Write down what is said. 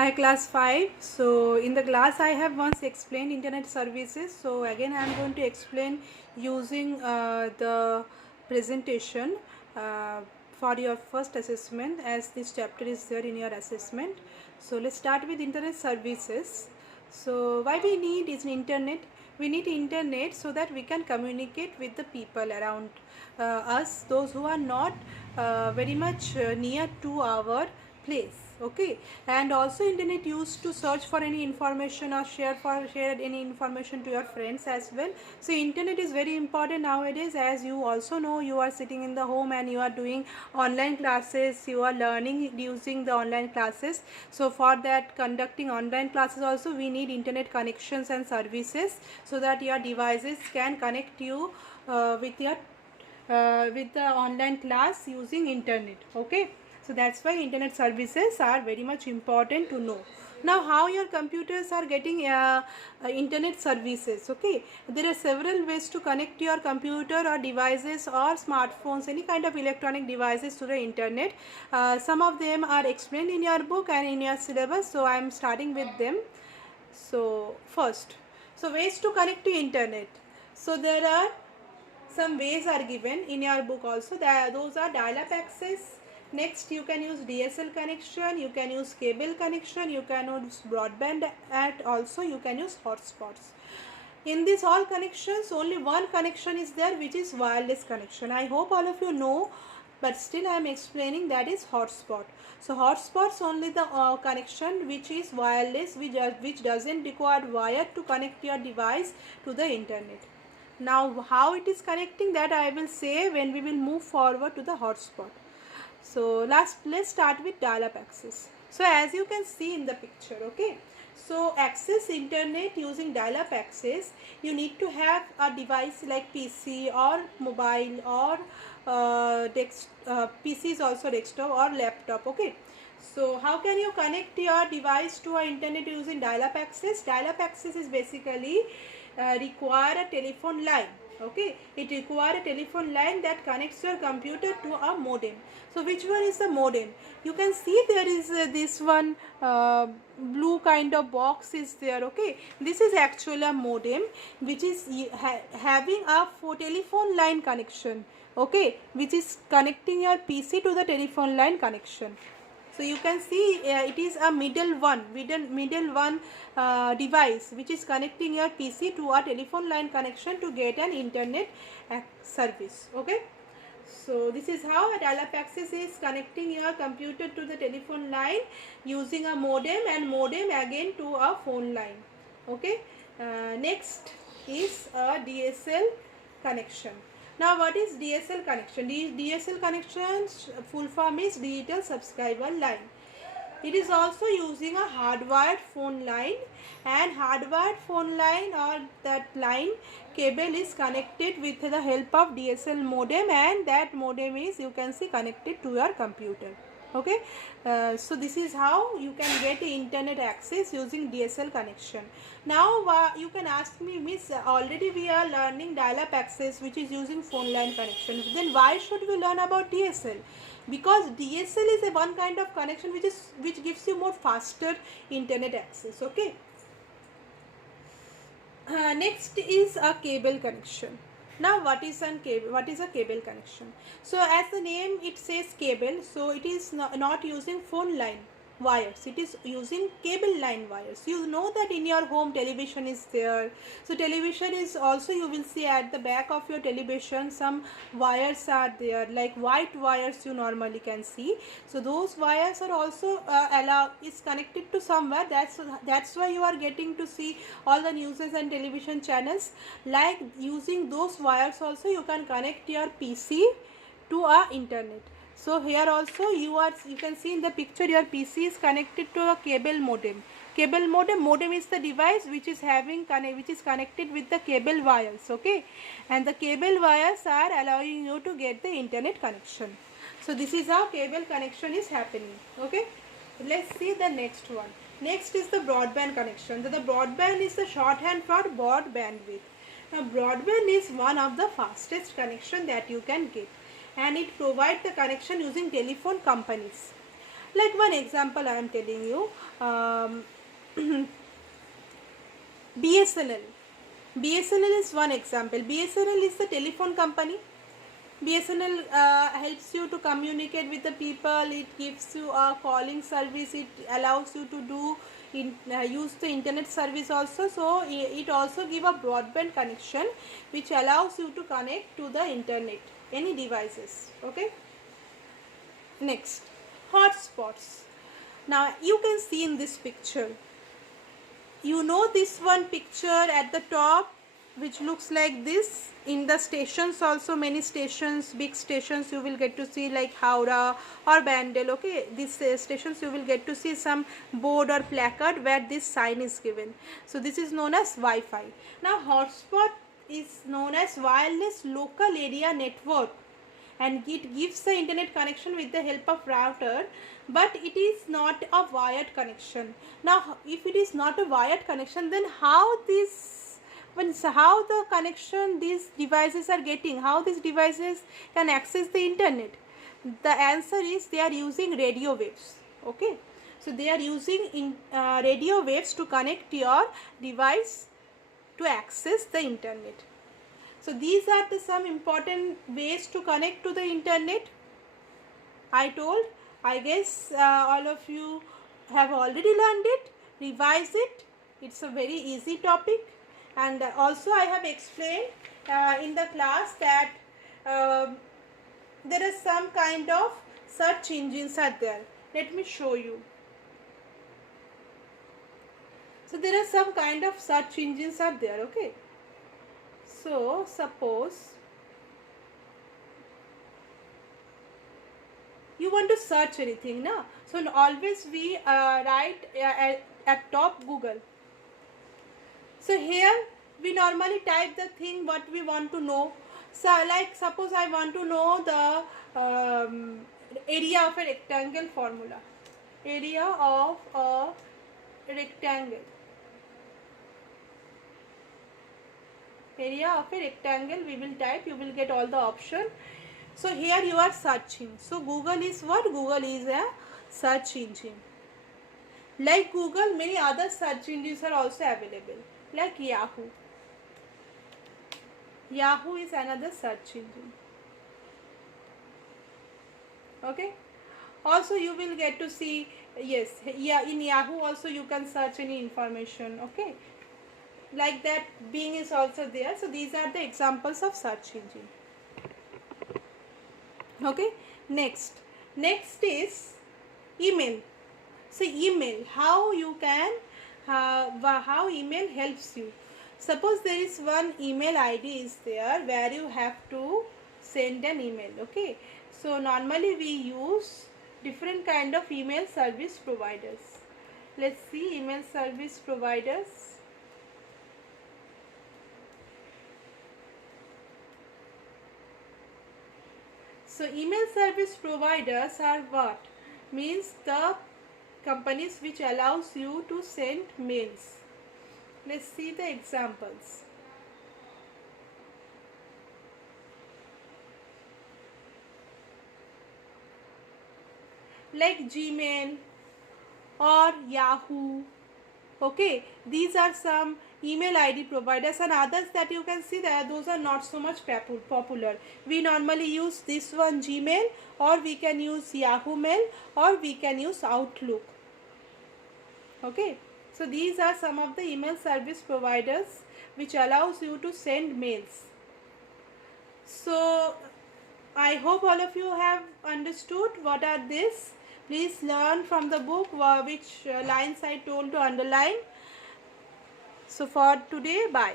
Hi class 5. So in the class I have once explained internet services. So again I am going to explain using the presentation for your first assessment, as this chapter is there in your assessment. So let's start with internet services. So why we need is internet? We need internet so that we can communicate with the people around us, those who are not very much near to our place. Okay, and also internet used to search for any information or share any information to your friends as well. So internet is very important nowadays. As you also know, you are sitting in the home and you are doing online classes, you are learning using the online classes. So for that, conducting online classes also, we need internet connections and services so that your devices can connect you with the online class using internet. Okay, so that's why internet services are very much important to know. Now how your computers are getting internet services? Okay, there are several ways to connect your computer or devices or smartphones, any kind of electronic devices, to the internet. Some of them are explained in your book and in your syllabus, so I am starting with them. So first, so ways to connect to internet. So there are some ways are given in your book also. Those are dial-up access. Next, you can use DSL connection, you can use cable connection, you can use broadband, and also you can use hotspots. In these all connections, only one connection is there, which is wireless connection. I hope all of you know, but still I am explaining, that is hotspot. So hotspots only the connection which is wireless, which doesn't require wire to connect your device to the internet. Now how it is connecting, that I will say when we will move forward to the hotspot. So let's start with dial-up access. So as you can see in the picture, okay, so access internet using dial-up access, you need to have a device like PC or mobile or PC is also desktop or laptop. Okay, so how can you connect your device to a internet using dial-up access? Dial-up access is basically require a telephone line. Okay, it require a telephone line that connects your computer to a modem. So which one is the modem? You can see there is this one blue kind of box is there. Okay, this is actually a modem which is having a telephone line connection. Okay, which is connecting your PC to the telephone line connection. So you can see it is a middle one device which is connecting your PC to a telephone line connection to get an internet service. Okay, so this is how a dial-up access is connecting your computer to the telephone line using a modem, and modem again to a phone line. Okay, next is a DSL connection. Now what is DSL connection? DSL connection's full form is digital subscriber line. It is also using a hardwired phone line, and hardwired phone line or that line cable is connected with the help of DSL modem, and that modem is, you can see, connected to your computer. Okay, so this is how you can get internet access using DSL connection. Now you can ask me, miss, already we are learning dial-up access which is using phone line connection, then why should we learn about DSL? Because DSL is a one kind of connection which gives you more faster internet access. Okay, next is a cable connection. Now what is a cable connection? So as the name it says cable, so it is not using phone line wires, it is using cable line wires. You know that in your home television is there, so television is also, you will see at the back of your television some wires are there, like white wires you normally can see. So those wires are also is connected to somewhere. That's why you are getting to see all the newses and television channels. Like using those wires also you can connect your PC to a internet. So here also you can see in the picture your PC is connected to a cable modem. Modem is the device which is connected with the cable wires. Okay, and the cable wires are allowing you to get the internet connection. So this is how cable connection is happening. Okay, let's see the next one. Next is the broadband connection. The broadband is the shorthand for broad bandwidth. Now broadband is one of the fastest connection that you can get, and it provides the connection using telephone companies. Like one example I am telling you, BSNL. BSNL is one example. BSNL is the telephone company. BSNL helps you to communicate with the people. It gives you a calling service. It allows you to do use the internet service also. So it also give a broadband connection which allows you to connect to the internet, any devices. Okay. Next, hotspots. Now you can see in this picture. You know this one picture at the top which looks like this. In the stations also, many stations, big stations, you will get to see like Howrah or Bandel. Okay, these stations you will get to see some board or placard where this sign is given. So this is known as Wi-Fi. Now hotspot is known as wireless local area network, and it gives the internet connection with the help of router, but it is not a wired connection. Now if it is not a wired connection, then how how the connection these devices are getting, how these devices can access the internet? The answer is they are using radio waves. Okay, so they are using radio waves to connect your device to access the internet. So these are the some important ways to connect to the internet. I guess all of you have already learned it. Revise it. It's a very easy topic. And also I have explained in the class that there is some kind of search engines are there. Let me show you. So there are some kind of search engines are there. Okay. So suppose you want to search anything, na? So always we write at top Google. So here we normally type the thing what we want to know. So like suppose I want to know the area of a rectangle formula. Area of a rectangle. Area of a rectangle we will type, you will get all the option. So here you are searching. So Google is what? Google is a search engine. Like Google, many other search engines are also available, like Yahoo. Yahoo is another search engine. Okay. Also you will get to see, yes, in Yahoo also you can search any information. Okay. Like that, Bing is also there. So these are the examples of search engine. Okay. Next is email. So email, how you can how email helps you. Suppose there is one email ID is there where you have to send an email. Okay. So normally we use different kind of email service providers. Let's see email service providers. So email service providers are what? Means the companies which allows you to send mails. Let's see the examples. Like Gmail or Yahoo. Okay, these are some email ID providers, and others that you can see that those are not so much popular. We normally use this one, Gmail, or we can use Yahoo Mail, or we can use Outlook. Okay, so these are some of the email service providers which allows you to send mails. So I hope all of you have understood what are this. Please learn from the book which lines I told to underline. So for today, bye.